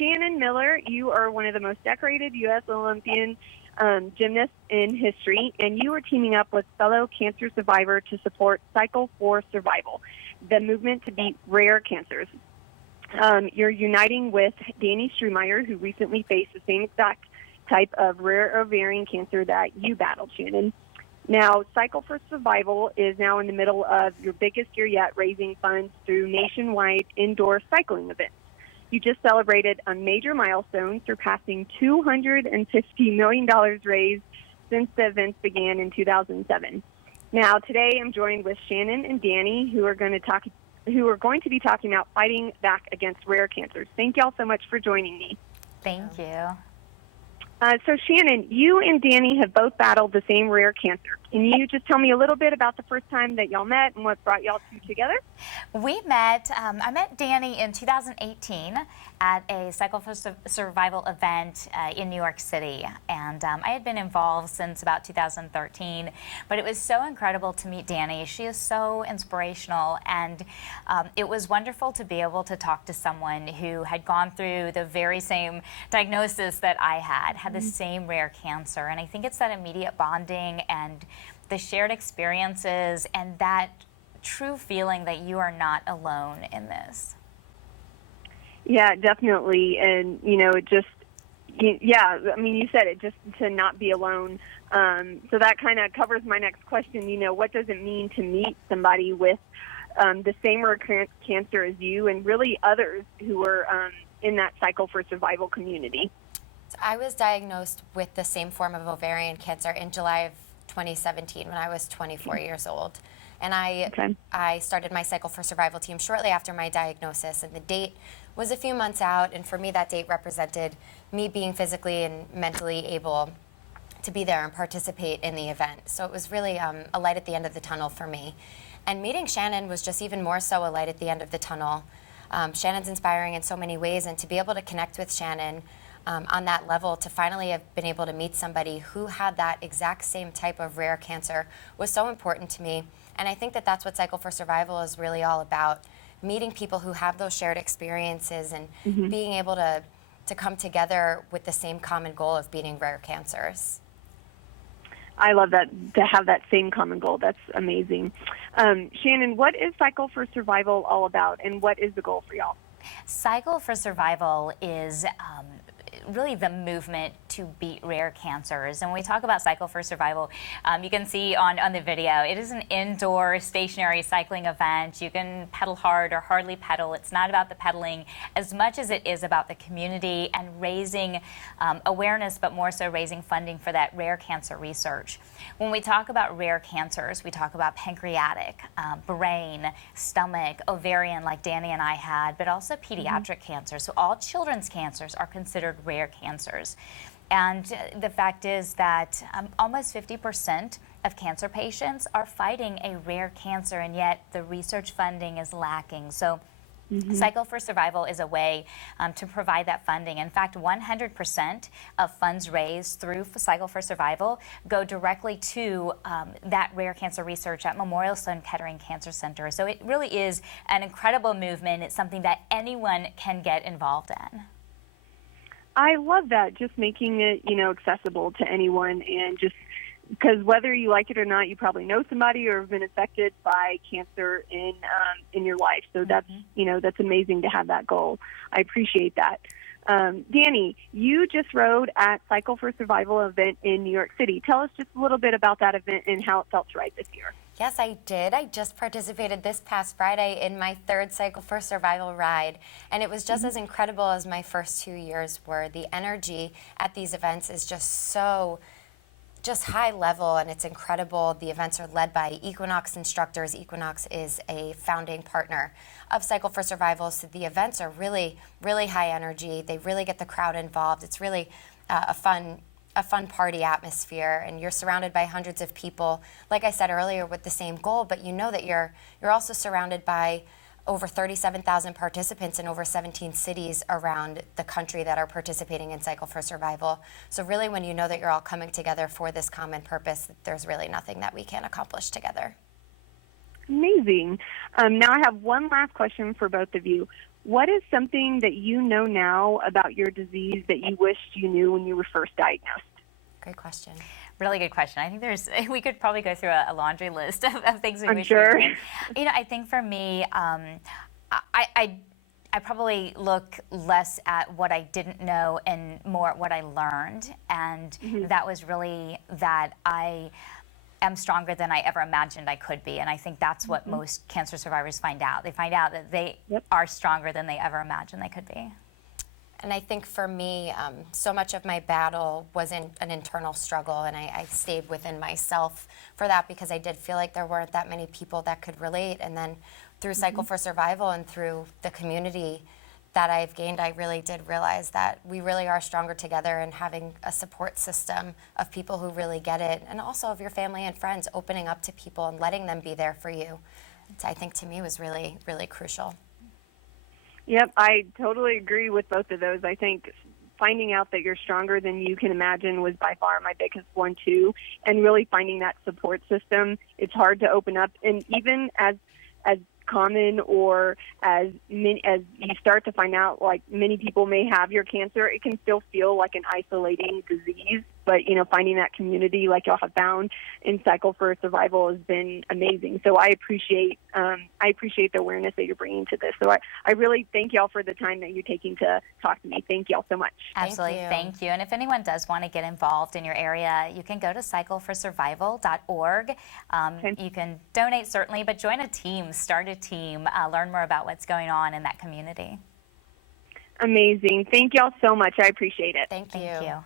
Shannon Miller, you are one of the most decorated U.S. Olympian gymnasts in history, and you are teaming up with fellow cancer survivor to support Cycle for Survival, the movement to beat rare cancers. You're uniting with Dani Strumeier, who recently faced the same exact type of rare ovarian cancer that you battled, Shannon. Now, Cycle for Survival is now in the middle of your biggest year yet, raising funds through nationwide indoor cycling events. You just celebrated a major milestone, surpassing $250 million raised since the events began in 2007. Now, today I'm joined with Shannon and Dani, who are going to be talking about fighting back against rare cancers. Thank y'all so much for joining me. Thank you. So, Shannon, you and Dani have both battled the same rare cancer. Can you just tell me a little bit about the first time that y'all met and what brought y'all two together? We met, I met Dani in 2018 at a Cycle for Survival event in New York City. And I had been involved since about 2013, but it was so incredible to meet Dani. She is so inspirational, and it was wonderful to be able to talk to someone who had gone through the very same diagnosis that I had the same rare cancer. And I think it's that immediate bonding and the shared experiences and that true feeling that you are not alone in this. Yeah, definitely. And, you know, it just, yeah, I mean, you said it, just to not be alone. So that kind of covers my next question. You know, what does it mean to meet somebody with the same rare cancer as you and really others who are in that Cycle for Survival community? I was diagnosed with the same form of ovarian cancer in July of 2017 when I was 24 years old. And I started my Cycle for Survival team shortly after my diagnosis, and the date was a few months out, and for me that date represented me being physically and mentally able to be there and participate in the event. So it was really a light at the end of the tunnel for me. And meeting Shannon was just even more so a light at the end of the tunnel. Shannon's inspiring in so many ways, and to be able to connect with Shannon on that level, to finally have been able to meet somebody who had that exact same type of rare cancer was so important to me. And I think that that's what Cycle for Survival is really all about, meeting people who have those shared experiences and being able to come together with the same common goal of beating rare cancers. I love that, to have that same common goal. That's amazing. Shannon, what is Cycle for Survival all about, and what is the goal for y'all? Cycle for Survival is really the movement to beat rare cancers. And when we talk about Cycle for Survival, you can see on the video, it is an indoor stationary cycling event. You can pedal hard or hardly pedal. It's not about the pedaling as much as it is about the community and raising awareness, but more so raising funding for that rare cancer research. When we talk about rare cancers, we talk about pancreatic, brain, stomach, ovarian like Dani and I had, but also pediatric cancers. So all children's cancers are considered rare cancers. And the fact is that almost 50% of cancer patients are fighting a rare cancer, and yet the research funding is lacking. So Cycle for Survival is a way to provide that funding. In fact, 100% of funds raised through Cycle for Survival go directly to that rare cancer research at Memorial Sloan Kettering Cancer Center. So it really is an incredible movement. It's something that anyone can get involved in. I love that, just making it, you know, accessible to anyone, and just because whether you like it or not, you probably know somebody or have been affected by cancer in your life. So that's, you know, that's amazing to have that goal. I appreciate that. Dani, you just rode at Cycle for Survival event in New York City. Tell us just a little bit about that event and how it felt to ride this year. Yes, I did. I just participated this past Friday in my third Cycle for Survival ride, and it was just as incredible as my first 2 years were. The energy at these events is just high level, and it's incredible. The events are led by Equinox instructors. Equinox is a founding partner of Cycle for Survival, so the events are really, really high energy. They really get the crowd involved. It's really a fun party atmosphere, and you're surrounded by hundreds of people, like I said earlier, with the same goal, but you know that you're also surrounded by over 37,000 participants in over 17 cities around the country that are participating in Cycle for Survival. So really, when you know that you're all coming together for this common purpose, there's really nothing that we can't accomplish together. Amazing. Now I have one last question for both of you. what is something that you know now about your disease that you wished you knew when you were first diagnosed? Great question. Really good question. I think we could probably go through a laundry list of things we I'm wish sure. we knew. You know, I think for me, I probably look less at what I didn't know and more at what I learned. And that was really that I am stronger than I ever imagined I could be. And I think that's what most cancer survivors find out. They find out that they are stronger than they ever imagined they could be. And I think for me, so much of my battle was an internal struggle, and I stayed within myself for that because I did feel like there weren't that many people that could relate. And then through Cycle for Survival and through the community that I've gained, I really did realize that we really are stronger together, and having a support system of people who really get it, and also of your family and friends opening up to people and letting them be there for you, I think to me was really, really crucial. Yep, I totally agree with both of those. I think finding out that you're stronger than you can imagine was by far my biggest one too, and really finding that support system. It's hard to open up, and even as common or as you start to find out, like, many people may have your cancer, it can still feel like an isolating disease. But, you know, finding that community like y'all have found in Cycle for Survival has been amazing. So I appreciate the awareness that you're bringing to this. So I really thank y'all for the time that you're taking to talk to me. Thank y'all so much. Absolutely. Thank you. And if anyone does want to get involved in your area, you can go to cycleforsurvival.org. You can donate, certainly, but join a team, start a team, learn more about what's going on in that community. Amazing. Thank y'all so much. I appreciate it. Thank you. Thank you.